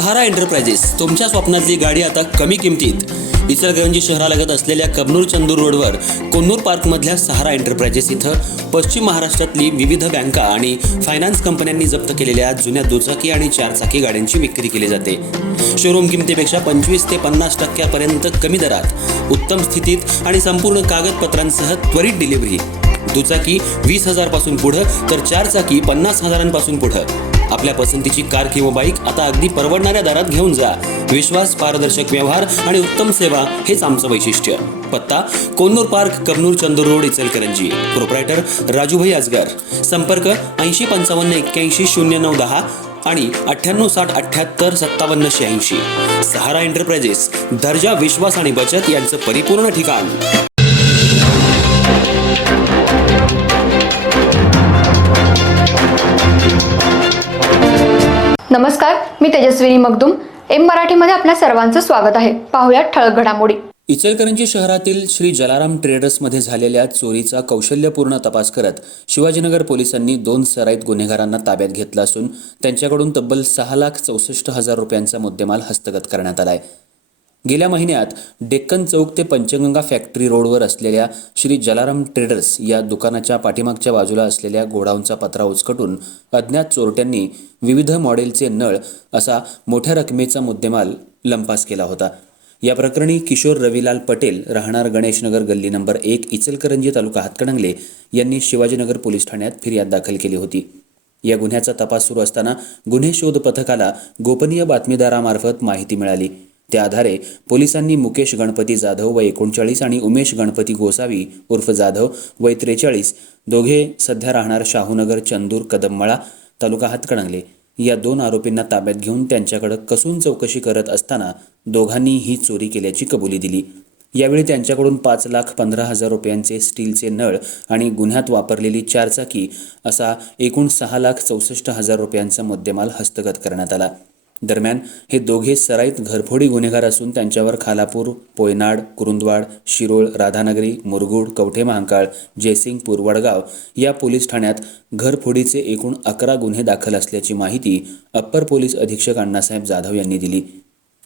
सहारा enterprises, तुमच्या स्वप्नातली गाडी आता कमी किमतीत. इचलकरंजी शहरालगत असलेल्या कबनूर चंदूर रोडवर कोन्नूर पार्कमधल्या सहारा एंटरप्राइजेस इथं पश्चिम महाराष्ट्रातली विविध बँका आणि फायनान्स कंपन्यांनी जप्त केलेल्या जुन्या दुचाकी आणि चारचाकी गाड्यांची विक्री केली जाते. शोरूम किमतीपेक्षा 25 ते 50% कमी दरात, उत्तम स्थितीत आणि संपूर्ण कागदपत्रांसह त्वरित डिलिव्हरी. दुचाकी 20,000 पासून पुढं तर चारचाकी 50,000 पासून पुढं. आपल्या पसंतीची कार किंवा बाईक आता अगदी परवडणाऱ्या दरात घेऊन जा. विश्वास, पारदर्शक व्यवहार आणि उत्तम सेवा हेच आमचं वैशिष्ट्य. पत्ता Konnur park, Kabnur Chandur road, Ichalkaranji. Proprietor Rajubhai Ajgar. संपर्क 80 55 81 09 10 आणि 98 60 78 57 86. सहारा एंटरप्राइजेस, दर्जा, विश्वास आणि बचत यांचं परिपूर्ण ठिकाण. नमस्कार, मी तेजस्विनी मगदूम. एम मराठीमध्ये आपल्या सर्वांचं स्वागत आहे. पाहूयात ठळक घडामोडी. इचलकरंजी शहरातील श्री जलाराम ट्रेडर्समध्ये झालेल्या चोरीचा कौशल्यपूर्ण तपास करत शिवाजीनगर पोलिसांनी 2 सराईत गुन्हेगारांना ताब्यात घेतलं असून त्यांच्याकडून तब्बल 6,64,000 रुपयांचा मुद्देमाल हस्तगत करण्यात आलाय. गेल्या महिन्यात डेक्कन चौक ते पंचगंगा फॅक्टरी रोडवर असलेल्या श्री जलाराम ट्रेडर्स या दुकानाच्या पाठीमागच्या बाजूला असलेल्या गोडाऊनचा पत्रा उचकटून अज्ञात चोरट्यांनी विविध मॉडेलचे नळ असा मोठ्या रकमेचा मुद्देमाल लंपास केला होता. या प्रकरणी किशोर रविलाल पटेल, राहणार गणेशनगर, गल्ली नंबर 1, इचलकरंजी, तालुका हातकणंगले यांनी शिवाजीनगर पोलीस ठाण्यात फिर्याद दाखल केली होती. या गुन्ह्याचा तपास सुरू असताना गुन्हे शोध पथकाला गोपनीय बातमीदारामार्फत माहिती मिळाली. त्या आधारे पोलिसांनी मुकेश गणपती जाधव वय 39 आणि उमेश गणपती गोसावी उर्फ जाधव वय 43, दोघे सध्या राहणार शाहूनगर, चंदूर, कदममळा, तालुका हातकणंगले या 2 आरोपींना ताब्यात घेऊन त्यांच्याकडे कसून चौकशी करत असताना दोघांनी ही चोरी केल्याची कबुली दिली. यावेळी त्यांच्याकडून 5,15,000 रुपयांचे स्टीलचे नळ आणि गुन्ह्यात वापरलेली चारचाकी असा एकूण 6,64,000 रुपयांचा मुद्देमाल हस्तगत करण्यात आला. दरम्यान हे दोघे सराईत घरफोडी गुन्हेगार असून त्यांच्यावर खालापूर, पोयनाड, कुरुंदवाड, शिरोळ, राधानगरी, मुरगुड, कवठे महांकाळ, जयसिंगपूर, वडगाव या पोलीस ठाण्यात घरफोडीचे एकूण 11 गुन्हे दाखल असल्याची माहिती अप्पर पोलीस अधीक्षक अण्णासाहेब जाधव यांनी दिली.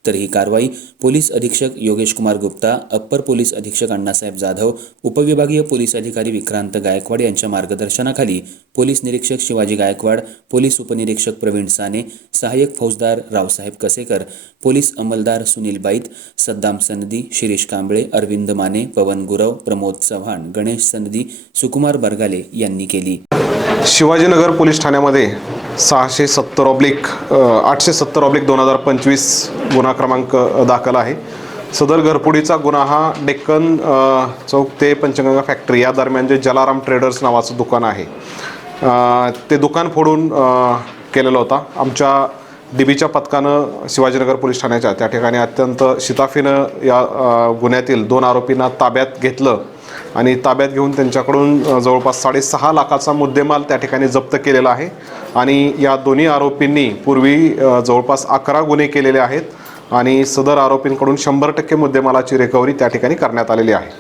तर ही कारवाई पोलीस अधीक्षक योगेश कुमार गुप्ता, अप्पर पोलीस अधीक्षक अण्णासाहेब जाधव, उपविभागीय पोलीस अधिकारी विक्रांत गायकवाड यांच्या मार्गदर्शनाखाली पोलीस निरीक्षक शिवाजी गायकवाड, पोलीस उपनिरीक्षक प्रवीण साने, सहाय्यक फौजदार रावसाहेब कसेकर, पोलीस अंमलदार सुनील बाईत, सद्दाम सनदी, शिरीष कांबळे, अरविंद माने, पवन गुरव, प्रमोद चव्हाण, गणेश सनदी, सुकुमार बरगाले यांनी केली. शिवाजीनगर पोलीस ठाण्यामध्ये 870/2025 गुन्हा क्रमांक दाखल आहे. सदर घरफोडीचा गुन्हा हा डेक्कन चौक ते पंचगंगा फॅक्टरी या दरम्यान जे जलाराम ट्रेडर्स नावाचं दुकान आहे ते दुकान फोडून केलेलं होता. आमच्या DBच्या पथकानं शिवाजीनगर पोलीस ठाण्याच्या त्या ठिकाणी अत्यंत शिताफीनं या गुन्ह्यातील 2 आरोपींना ताब्यात घेतलं आणि ताब्यात घेऊन त्यांच्याकडून जवळपास 6.5 लाखाचा मुद्देमाल त्या ठिकाणी जप्त केलेला आहे. आणि या दोन्ही आरोपींनी पूर्वी जवळपास 11 गुन्हे केलेले आहेत आणि सदर आरोपींकडून 100% मुद्देमालाची रिकव्हरी त्या ठिकाणी करण्यात आलेली आहे.